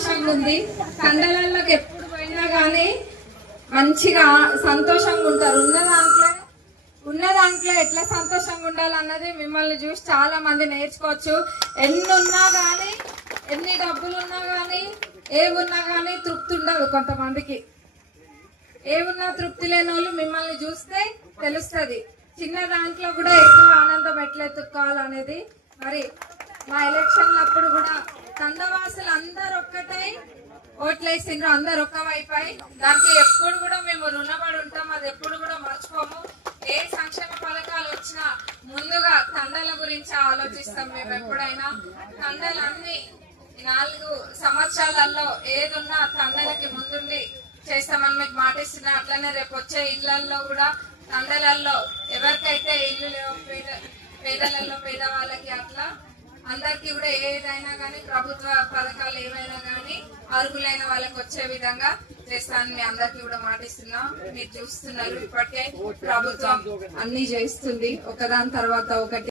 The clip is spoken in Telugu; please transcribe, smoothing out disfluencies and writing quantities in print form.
సంతోషంగా ఉంది. తండలలోకి ఎప్పుడు పోయినా గానీ మంచిగా సంతోషంగా ఉంటారు. ఉన్న దాంట్లో ఎట్లా సంతోషంగా ఉండాలన్నది మిమ్మల్ని చూసి చాలా మంది నేర్చుకోవచ్చు. ఎన్నున్నా గానీ, ఎన్ని డబ్బులున్నా గానీ, ఏమున్నా గానీ తృప్తి ఉండదు. కొంతమందికి ఏమున్నా తృప్తి లేని వాళ్ళు మిమ్మల్ని చూస్తే తెలుస్తుంది. చిన్న దాంట్లో కూడా ఎక్కువ ఆనందం ఎట్లా ఎత్తుక్కోవాలనేది. మరి మా ఎలక్షన్లప్పుడు కూడా తండవాసులు అందరు ఒక్కటై ఓట్లేసిండ్రు, అందరు ఒక్క వైపై. దానికి ఎప్పుడు కూడా మేము రుణపడి ఉంటాం, అది ఎప్పుడు కూడా మర్చిపోము. ఏ సంక్షేమ పథకాలు వచ్చినా ముందుగా తండల గురించి ఆలోచిస్తాం మేము ఎప్పుడైనా. తండలు అన్ని 4 సంవత్సరాలలో ఏదున్నా తండలకి ముందుండి చేస్తామని మీకు మాటిస్తున్నా. అట్లనే రేపు వచ్చే ఇళ్లలో కూడా తండలలో ఎవరికైతే ఇల్లు లేవో పేదలలో పేదవాళ్ళకి అట్లా అందరికి కూడా ఏదైనా గానీ ప్రభుత్వ పథకాలు ఏవైనా గానీ అర్హులైన వాళ్ళకి వచ్చే విధంగా చేస్తానని మీ అందరికి కూడా మాటిస్తున్నా. మీరు చూస్తున్నారు ఇప్పటికే ప్రభుత్వం అన్ని చేస్తుంది, ఒకదాని తర్వాత ఒకటి.